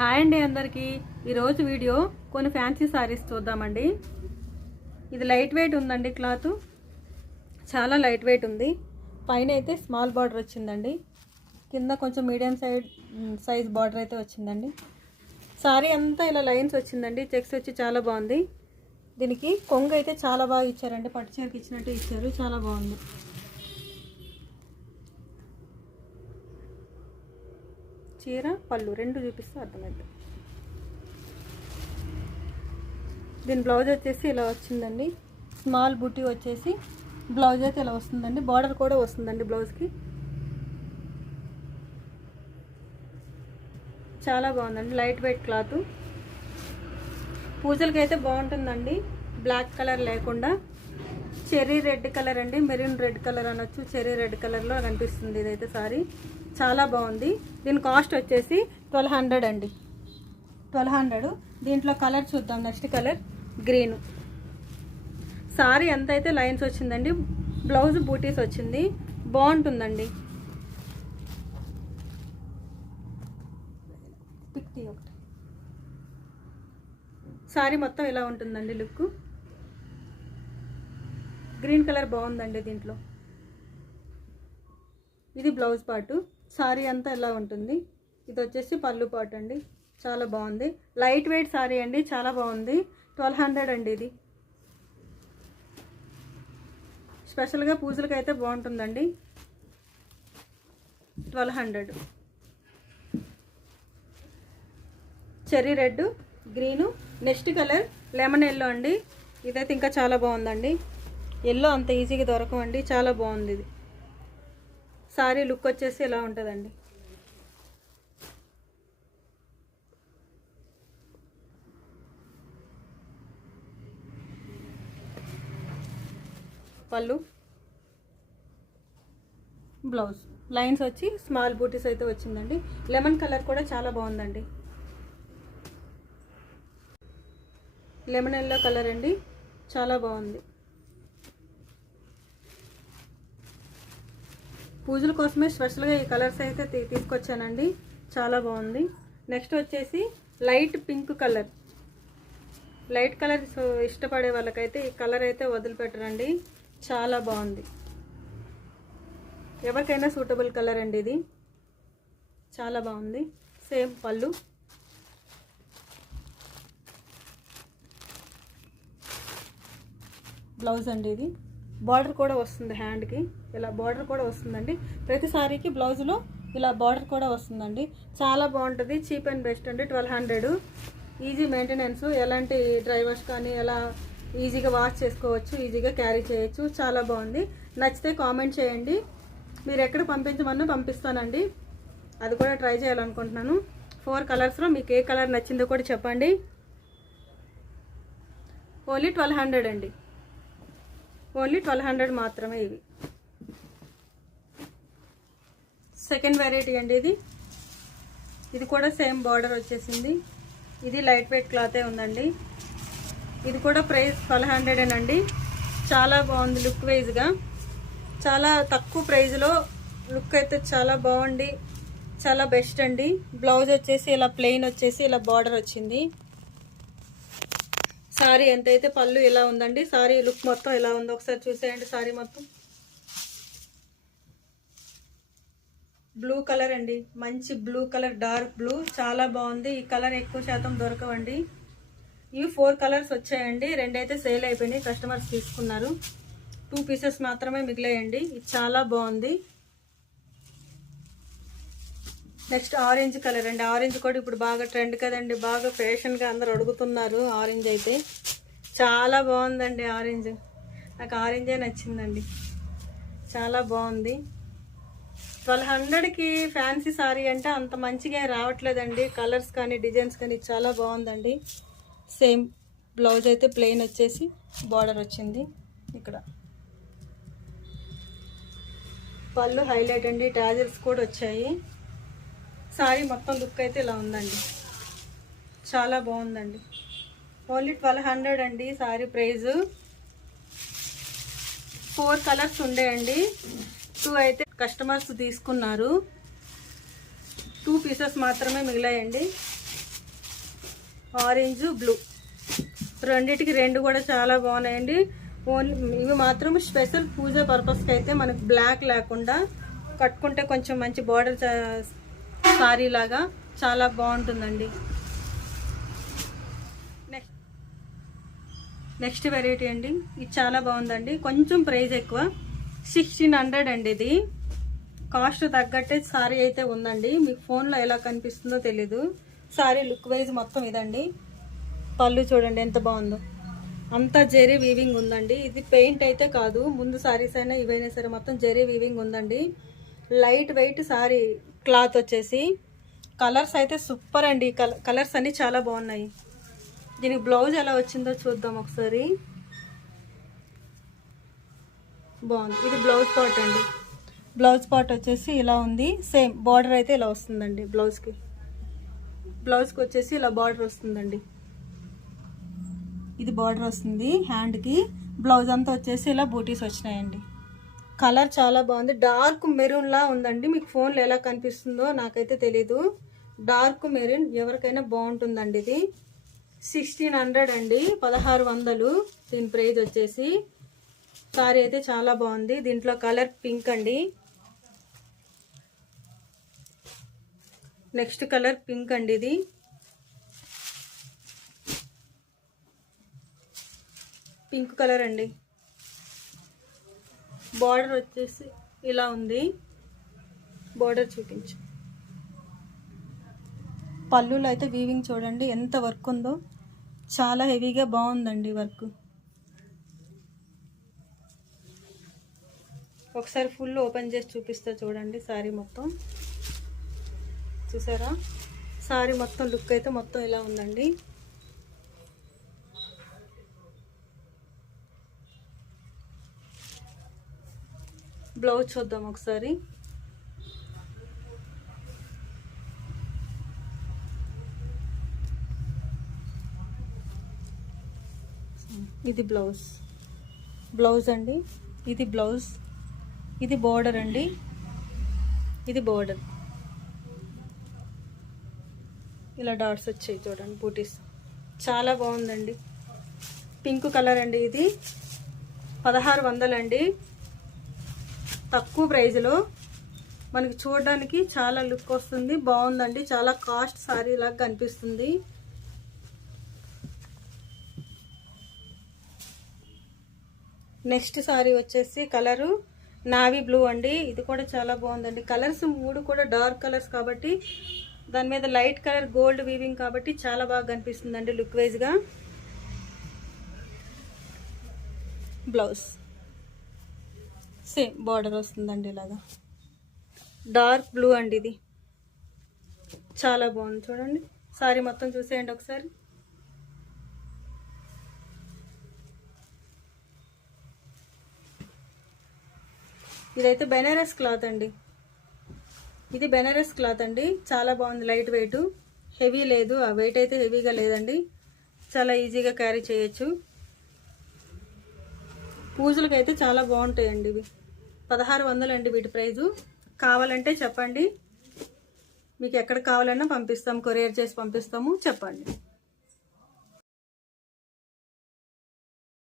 Hi అండి అందరికీ ఈరోజు వీడియో కొన్ని ఫ్యాన్సీ సారీస్ చూద్దామండి. ఇది లైట్ వెయిట్ ఉందండి, క్లాత్ చాలా లైట్ వెయిట్ ఉంది. పైన అయితే స్మాల్ బార్డర్ వచ్చిందండి, కింద కొంచెం మీడియం సైజ్ బార్డర్ అయితే వచ్చిందండి. సారీ అంతా ఇలా లైన్స్ వచ్చిందండి, చెక్స్ వచ్చి చాలా బాగుంది. దీనికి కొంగు అయితే చాలా బాగా ఇచ్చారండి, పట్టు చీరకి ఇచ్చినట్టు ఇచ్చారు, చాలా బాగుంది. చీర పళ్ళు రెండు చూపిస్తే అర్థమైంది. దీని బ్లౌజ్ వచ్చేసి ఇలా వచ్చిందండి, స్మాల్ బుటీ వచ్చేసి బ్లౌజ్ అయితే ఇలా వస్తుందండి. బార్డర్ కూడా వస్తుందండి బ్లౌజ్కి, చాలా బాగుందండి. లైట్ వెయిట్ క్లాత్, పూజలకి అయితే బాగుంటుందండి. బ్లాక్ కలర్ లేకుండా చెర్రీ రెడ్ కలర్ అండి, మెరూన్ రెడ్ కలర్ అనొచ్చు, చెర్రీ రెడ్ కలర్లో కనిపిస్తుంది. ఇదైతే సారీ చాలా బాగుంది. దీని కాస్ట్ వచ్చేసి 1200 అండి, 1200. దీంట్లో కలర్ చూద్దాం. Next colour green. సారీ ఎంత అయితే లైన్స్ వచ్చిందండి, బ్లౌజ్ బూటీస్ వచ్చింది, బాగుంటుందండి. సారీ మొత్తం ఇలా ఉంటుందండి లుక్. గ్రీన్ కలర్ బాగుందండి దీంట్లో. ఇది బ్లౌజ్ పార్టు, సారీ అంతా ఇలా ఉంటుంది. ఇది వచ్చేసి పళ్ళు పార్ట్ అండి, చాలా బాగుంది. లైట్ వెయిట్ సారీ అండి, చాలా బాగుంది. 1200 అండి. ఇది స్పెషల్గా పూజలకి అయితే బాగుంటుందండి. 1200. Cherry red, green. Next colour lemon yellow అండి. ఇదైతే ఇంకా చాలా బాగుందండి. ఎల్లో అంత ఈజీగా దొరకవండి, చాలా బాగుంది. ఇది సారీ లుక్ వచ్చేసి ఇలా ఉంటుందండి. పళ్ళు, బ్లౌజ్ లైన్స్ వచ్చి స్మాల్ బూటీస్ అయితే వచ్చిందండి. లెమన్ కలర్ కూడా చాలా బాగుందండి. లెమన్ ఎల్లో కలర్ అండి, చాలా బాగుంది. పూజల కోసమే స్పెషల్గా ఈ కలర్స్ అయితే తీసుకొచ్చానండి, చాలా బాగుంది. నెక్స్ట్ వచ్చేసి light pink colour. Light colour ఇష్టపడే వాళ్ళకైతే ఈ కలర్ అయితే వదిలిపెట్టరండి, చాలా బాగుంది. ఎవరికైనా సూటబుల్ కలర్ అండి, ఇది చాలా బాగుంది. సేమ్ పళ్ళు, బ్లౌజ్ అండి. ఇది బార్డర్ కూడా వస్తుంది, హ్యాండ్కి ఇలా బార్డర్ కూడా వస్తుందండి. ప్రతి సారీకి బ్లౌజ్లో ఇలా బార్డర్ కూడా వస్తుందండి, చాలా బాగుంటుంది. చీప్ అండ్ బెస్ట్ అండి. 1200. ఈజీ మెయింటెనెన్స్, ఎలాంటి డ్రైవర్స్ కానీ ఎలా ఈజీగా వాష్ చేసుకోవచ్చు, ఈజీగా క్యారీ చేయొచ్చు, చాలా బాగుంది. నచ్చితే కామెంట్ చేయండి. మీరు ఎక్కడ పంపించమన్నా పంపిస్తానండి, అది కూడా ట్రై చేయాలనుకుంటున్నాను. 4 కలర్స్లో మీకు ఏ కలర్ నచ్చిందో కూడా చెప్పండి. ఓన్లీ 1200 అండి, ఓన్లీ 1200 మాత్రమే. ఇవి సెకండ్ వెరైటీ అండి. ఇది కూడా సేమ్ బార్డర్ వచ్చేసింది. ఇది లైట్ వెయిట్ క్లాతే ఉందండి. ఇది కూడా ప్రైస్ 1200 అండి. చాలా బాగుంది లుక్ వైజ్గా, చాలా తక్కువ ప్రైజ్లో లుక్ అయితే చాలా బాగుంది, చాలా బెస్ట్ అండి. బ్లౌజ్ వచ్చేసి ఇలా ప్లెయిన్ వచ్చేసి ఇలా బార్డర్ వచ్చింది. సారీ ఎంతైతే పళ్ళు ఇలా ఉందండి. సారీ లుక్ మొత్తం ఇలా ఉంది, ఒకసారి చూసేయండి. సారీ మొత్తం బ్లూ కలర్ అండి, మంచి బ్లూ కలర్, డార్క్ బ్లూ, చాలా బాగుంది. ఈ కలర్ ఎక్కువ శాతం దొరకవండి. ఇవి 4 కలర్స్ వచ్చాయండి, 2 అయితే సేల్ అయిపోయినాయి, కస్టమర్స్ తీసుకున్నారు. 2 పీసెస్ మాత్రమే మిగిలాయండి. ఇది చాలా బాగుంది. నెక్స్ట్ ఆరెంజ్ కలర్ అండి. ఆరెంజ్ కూడా ఇప్పుడు బాగా ట్రెండ్ కదండి, బాగా ఫ్యాషన్గా అందరు అడుగుతున్నారు. ఆరెంజ్ అయితే చాలా బాగుందండి. ఆరెంజ్ నాకు ఆరెంజే నచ్చిందండి, చాలా బాగుంది. 1200కి ఫ్యాన్సీ సారీ అంటే అంత మంచిగా రావట్లేదండి. కలర్స్ కానీ డిజైన్స్ కానీ చాలా బాగుందండి. సేమ్ బ్లౌజ్ అయితే ప్లెయిన్ వచ్చేసి బార్డర్ వచ్చింది. ఇక్కడ పళ్ళు హైలైట్ అండి, టాజిల్స్ కూడా వచ్చాయి. సారీ మొత్తం లుక్ అయితే ఇలా ఉందండి, చాలా బాగుందండి. ఓన్లీ 1200 అండి సారీ ప్రైజు. 4 కలర్స్ ఉండేయండి, 2 అయితే కస్టమర్స్ తీసుకున్నారు. 2 పీసెస్ మాత్రమే మిగిలాయండి. ఆరెంజ్, బ్లూ, రెండిటికి రెండు కూడా చాలా బాగున్నాయండి. ఓన్లీ ఇవి మాత్రం స్పెషల్ పూజ పర్పస్కి అయితే మనకు బ్లాక్ లేకుండా కట్టుకుంటే కొంచెం మంచి బార్డర్ సారీ లాగా చాలా బాగుంటుందండి. నెక్స్ట్ వెరైటీ అండి, ఇది చాలా బాగుందండి. కొంచెం ప్రైస్ ఎక్కువ, 1600 అండి. ఇది కాస్ట్ తగ్గట్టే సారీ అయితే ఉందండి. మీకు ఫోన్లో ఎలా కనిపిస్తుందో తెలీదు. సారీ లుక్ వైజ్ మొత్తం ఇదండి. పళ్ళు చూడండి ఎంత బాగుందో, అంతా జెరీ వీవింగ్ ఉందండి. ఇది పెయింట్ అయితే కాదు, ముందు సారీస్ అయినా ఇవైనా సరే మొత్తం జెరీ వీవింగ్ ఉందండి. లైట్ వెయిట్ సారీ క్లాత్ వచ్చేసి. కలర్స్ అయితే సూపర్ అండి. కలర్స్ అన్నీ చాలా బాగున్నాయి. దీనికి బ్లౌజ్ ఎలా వచ్చిందో చూద్దాం ఒకసారి. బాగుంది. ఇది బ్లౌజ్ పార్ట్ అండి. బ్లౌజ్ పార్ట్ వచ్చేసి ఇలా ఉంది. సేమ్ బార్డర్ అయితే ఇలా వస్తుందండి. బ్లౌజ్కి వచ్చేసి ఇలా బార్డర్ వస్తుందండి. ఇది బార్డర్ వస్తుంది హ్యాండ్కి. బ్లౌజ్ అంతా వచ్చేసి ఇలా బూటీస్ వచ్చినాయండి. కలర్ చాలా బాగుంది. డార్క్ మెరూన్ లా ఉందండి. మీకు ఫోన్లో ఎలా కనిపిస్తుందో నాకైతే తెలీదు. డార్క్ మెరూన్ ఎవరికైనా బాగుంటుందండి. ఇది 1600 అండి, 1600 దీని ప్రైస్ వచ్చేసి. సారీ అయితే చాలా బాగుంది. దీంట్లో కలర్ పింక్ అండి. నెక్స్ట్ కలర్ పింక్ అండి. ఇది పింక్ కలర్ అండి. బార్డర్ వచ్చేసి ఇలా ఉంది. బార్డర్ చూపించు. పళ్ళులో అయితే వీవింగ్ చూడండి ఎంత వర్క్ ఉందో, చాలా హెవీగా బాగుందండి వర్క్. ఒకసారి ఫుల్ ఓపెన్ చేసి చూపిస్తా చూడండి. సారీ మొత్తం చూసారా? సారీ మొత్తం లుక్ అయితే మొత్తం ఇలా ఉందండి. బ్లౌజ్ చూద్దాం ఒకసారి. ఇది బ్లౌజ్ అండి. ఇది బ్లౌజ్, ఇది బోర్డర్ అండి. ఇది బోర్డర్, ఇలా డాట్స్ వచ్చాయి చూడండి, బూటీస్. చాలా బాగుందండి. పింక్ కలర్ అండి. ఇది 1600 అండి. తక్కువ ప్రైజ్లో మనకి చూడడానికి చాలా లుక్ వస్తుంది. బాగుందండి. చాలా కాస్ట్ సారీ లాగా కనిపిస్తుంది. నెక్స్ట్ సారీ వచ్చేసి కలరు నావీ బ్లూ అండి. ఇది కూడా చాలా బాగుందండి. కలర్స్ 3 కూడా డార్క్ కలర్స్ కాబట్టి దాని మీద లైట్ కలర్ గోల్డ్ వీవింగ్ కాబట్టి చాలా బాగా కనిపిస్తుందండి లుక్ వైజ్గా. బ్లౌజ్ సేమ్ బార్డర్ వస్తుందండి ఇలాగా. డార్క్ బ్లూ అండి. ఇది చాలా బాగుంది చూడండి. సారీ మొత్తం చూసేయండి ఒకసారి. ఇదైతే బెనారస్ క్లాత్ అండి. ఇది బెనారస్ క్లాత్ అండి. చాలా బాగుంది. లైట్ వెయిట్, హెవీ లేదు. ఆ వెయిట్ అయితే హెవీగా లేదండి. చాలా ఈజీగా క్యారీ చేయొచ్చు. పూజలకైతే చాలా బాగుంటాయండి ఇవి. 1600 అండి వీటి ప్రైజు. కావాలంటే చెప్పండి, మీకు ఎక్కడ కావాలన్నా పంపిస్తాము, కొరియర్ చేసి పంపిస్తాము. చెప్పండి.